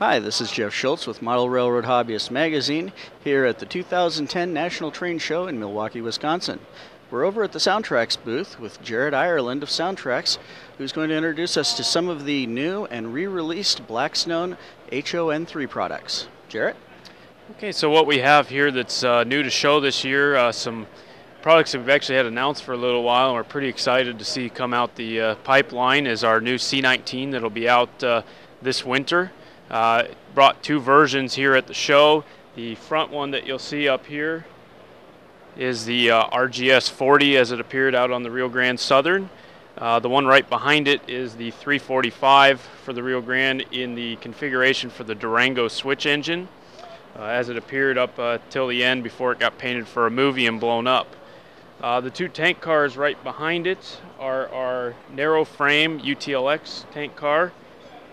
Hi, this is Jeff Schultz with Model Railroad Hobbyist magazine here at the 2010 National Train Show in Milwaukee, Wisconsin. We're over at the SoundTraxx booth with Jared Ireland of SoundTraxx, who's going to introduce us to some of the new and re-released Blackstone HOn3 products. Jared? Okay, so what we have here that's new to show this year, some products that we've actually had announced for a little while and we're pretty excited to see come out the pipeline is our new C19 that'll be out this winter. Brought two versions here at the show. The front one that you'll see up here is the RGS 40 as it appeared out on the Rio Grande Southern. The one right behind it is the 345 for the Rio Grande in the configuration for the Durango switch engine as it appeared up till the end before it got painted for a movie and blown up. The two tank cars right behind it are our narrow frame UTLX tank car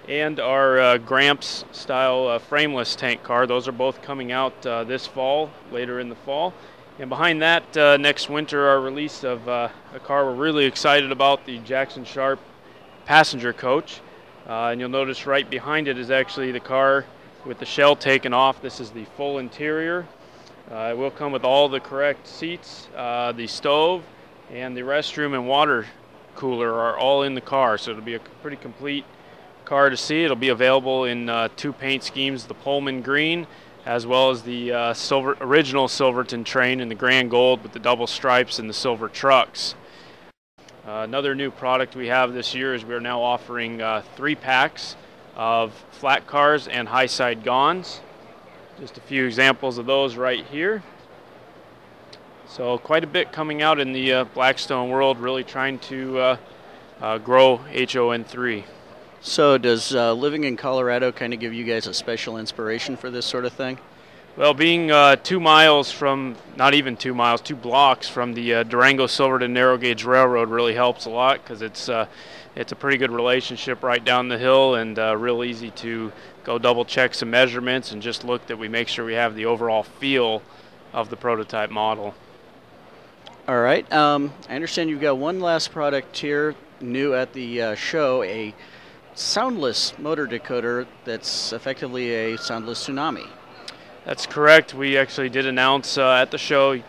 and our Gramps style frameless tank car. Those are both coming out this fall, later in the fall. And behind that, next winter, our release of a car we're really excited about, the Jackson Sharp passenger coach. And you'll notice right behind it is actually the car with the shell taken off. This is the full interior. It will come with all the correct seats, the stove, and the restroom and water cooler are all in the car. So it'll be a pretty complete car to see. It'll be available in two paint schemes, the Pullman green as well as the original Silverton train in the grand gold with the double stripes and the silver trucks. Another new product we have this year is we're now offering 3-packs of flat cars and high side Gons. Just a few examples of those right here. So quite a bit coming out in the Blackstone world, really trying to grow HOn3. So does living in Colorado kind of give you guys a special inspiration for this sort of thing? Well, being 2 miles from, not even 2 miles, 2 blocks from the Durango Silverton narrow gauge railroad really helps a lot because it's a pretty good relationship right down the hill and real easy to go double check some measurements and just look that we make sure we have the overall feel of the prototype model. All right. I understand you've got one last product here new at the show, a soundless motor decoder that's effectively a soundless tsunami. That's correct. We actually did announce at the show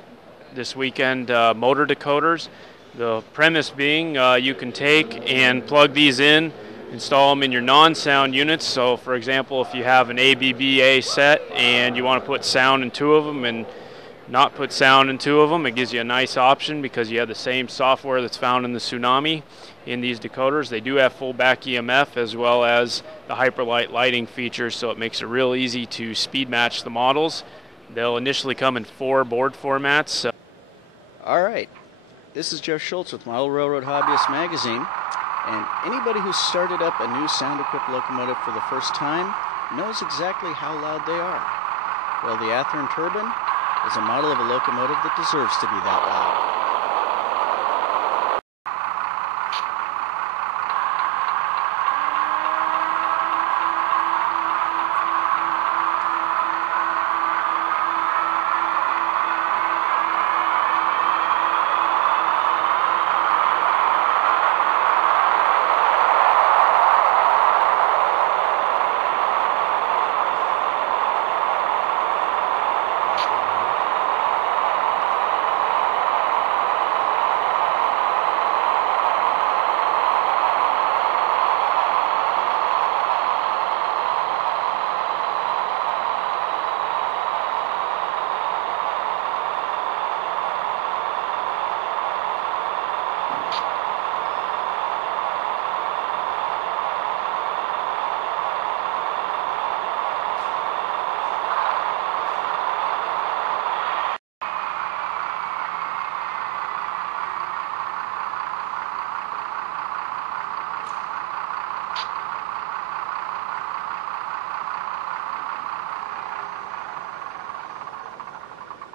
this weekend motor decoders. The premise being you can take and plug these in, install them in your non-sound units. So for example, if you have an ABBA set and you want to put sound in 2 of them and not put sound in 2 of them, it gives you a nice option because you have the same software that's found in the Tsunami in these decoders. They do have full back EMF as well as the hyperlight lighting features, so it makes it real easy to speed match the models. They'll initially come in 4 board formats. All right. This is Jeff Schultz with Model Railroad Hobbyist magazine, and anybody who started up a new sound-equipped locomotive for the first time knows exactly how loud they are. Well, the Athearn turbine is a model of a locomotive that deserves to be that loud.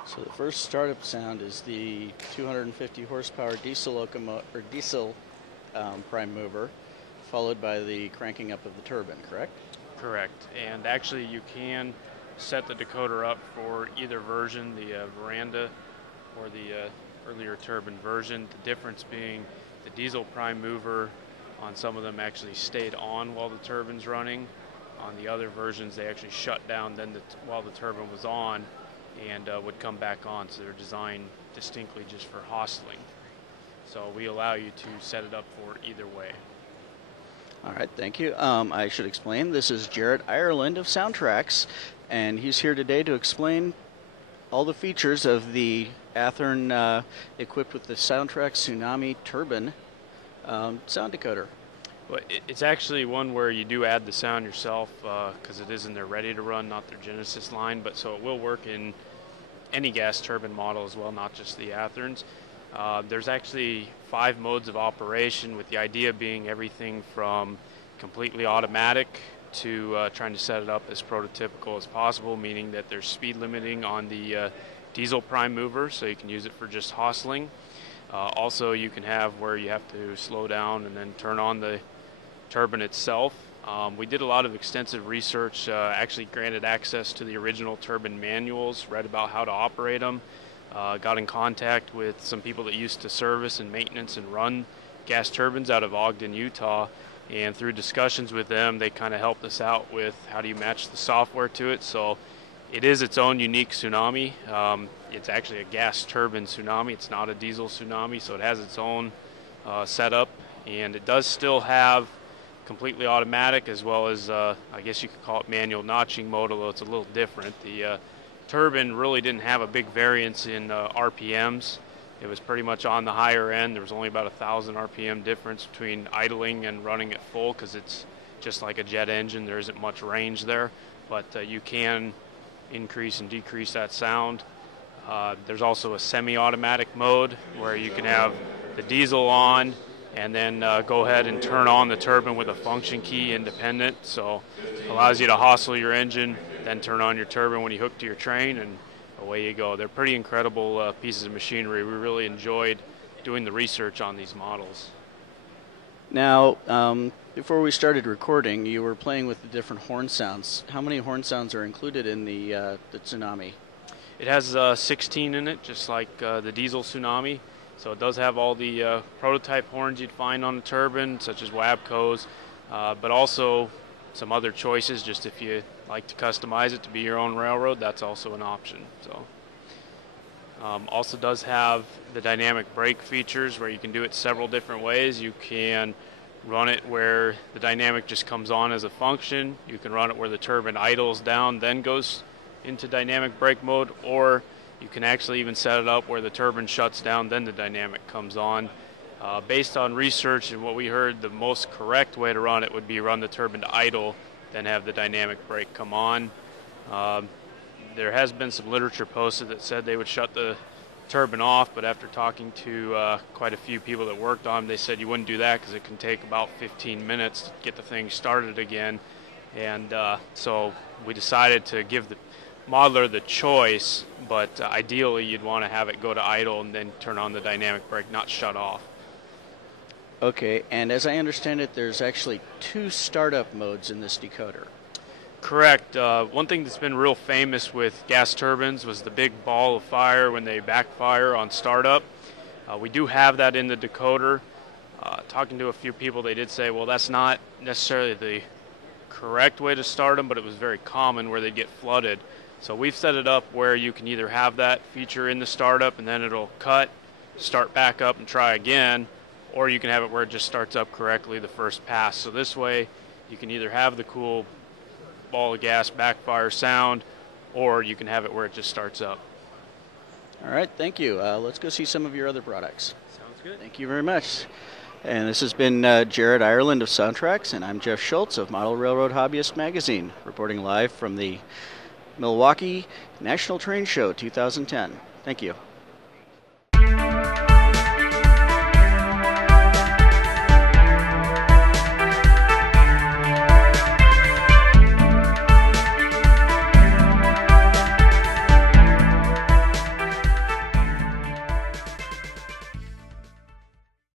So the first startup sound is the 250 horsepower diesel prime mover, followed by the cranking up of the turbine, correct? Correct. And actually you can set the decoder up for either version, the Veranda or the earlier turbine version. The difference being the diesel prime mover on some of them actually stayed on while the turbine's running, On the other versions, they actually shut down then while the turbine was on and would come back on. So they're designed distinctly just for hostling. So we allow you to set it up for either way. All right, thank you. I should explain, this is Jared Ireland of SoundTraxx, and he's here today to explain all the features of the HOn3 equipped with the SoundTraxx Tsunami Turbine sound decoder. Well, it's actually one where you do add the sound yourself because it is in their ready to run, not their Genesis line, but so it will work in any gas turbine model as well, not just the HOn3s. There's actually 5 modes of operation, with the idea being everything from completely automatic to trying to set it up as prototypical as possible, meaning that there's speed limiting on the diesel prime mover, so you can use it for just hostling. Also, you can have where you have to slow down and then turn on the turbine itself. We did a lot of extensive research, actually granted access to the original turbine manuals, read about how to operate them, got in contact with some people that used to service and maintenance and run gas turbines out of Ogden, Utah, and through discussions with them, they kind of helped us out with how do you match the software to it. So it is its own unique tsunami. It's actually a gas turbine tsunami. It's not a diesel tsunami, so it has its own setup, and it does still have completely automatic as well as I guess you could call it manual notching mode, although it's a little different. The turbine really didn't have a big variance in RPMs. It was pretty much on the higher end. There was only about 1,000 RPM difference between idling and running at full because it's just like a jet engine. There isn't much range there, but you can increase and decrease that sound. There's also a semi-automatic mode where you can have the diesel on and then go ahead and turn on the turbine with a function key independent. So it allows you to hostle your engine, then turn on your turbine when you hook to your train, and away you go. They're pretty incredible pieces of machinery. We really enjoyed doing the research on these models. Now, before we started recording, you were playing with the different horn sounds. How many horn sounds are included in the Tsunami? It has 16 in it, just like the diesel Tsunami. So it does have all the prototype horns you'd find on the turbine, such as Wabcos, but also some other choices, just if you like to customize it to be your own railroad, that's also an option. So also does have the dynamic brake features where you can do it several different ways. You can run it where the dynamic just comes on as a function. You can run it where the turbine idles down, then goes into dynamic brake mode, or you can actually even set it up where the turbine shuts down, then the dynamic comes on. Based on research and what we heard, the most correct way to run it would be run the turbine to idle, then have the dynamic brake come on. There has been some literature posted that said they would shut the turbine off, but after talking to quite a few people that worked on them, they said you wouldn't do that because it can take about 15 minutes to get the thing started again. And so we decided to give the modeler the choice, but ideally you'd want to have it go to idle and then turn on the dynamic brake, not shut off. Okay, and as I understand it, there's actually 2 startup modes in this decoder. Correct. One thing that's been real famous with gas turbines was the big ball of fire when they backfire on startup. We do have that in the decoder. Talking to a few people, they did say, well, that's not necessarily the correct way to start them, but it was very common where they'd get flooded. So we've set it up where you can either have that feature in the startup and then it'll cut, start back up and try again, or you can have it where it just starts up correctly the first pass. So this way you can either have the cool ball of gas backfire sound, or you can have it where it just starts up. All right, thank you. Let's go see some of your other products. Sounds good. Thank you very much. And this has been Jared Ireland of SoundTraxx, and I'm Jeff Schultz of Model Railroad Hobbyist Magazine, reporting live from the Milwaukee National Train Show 2010. Thank you.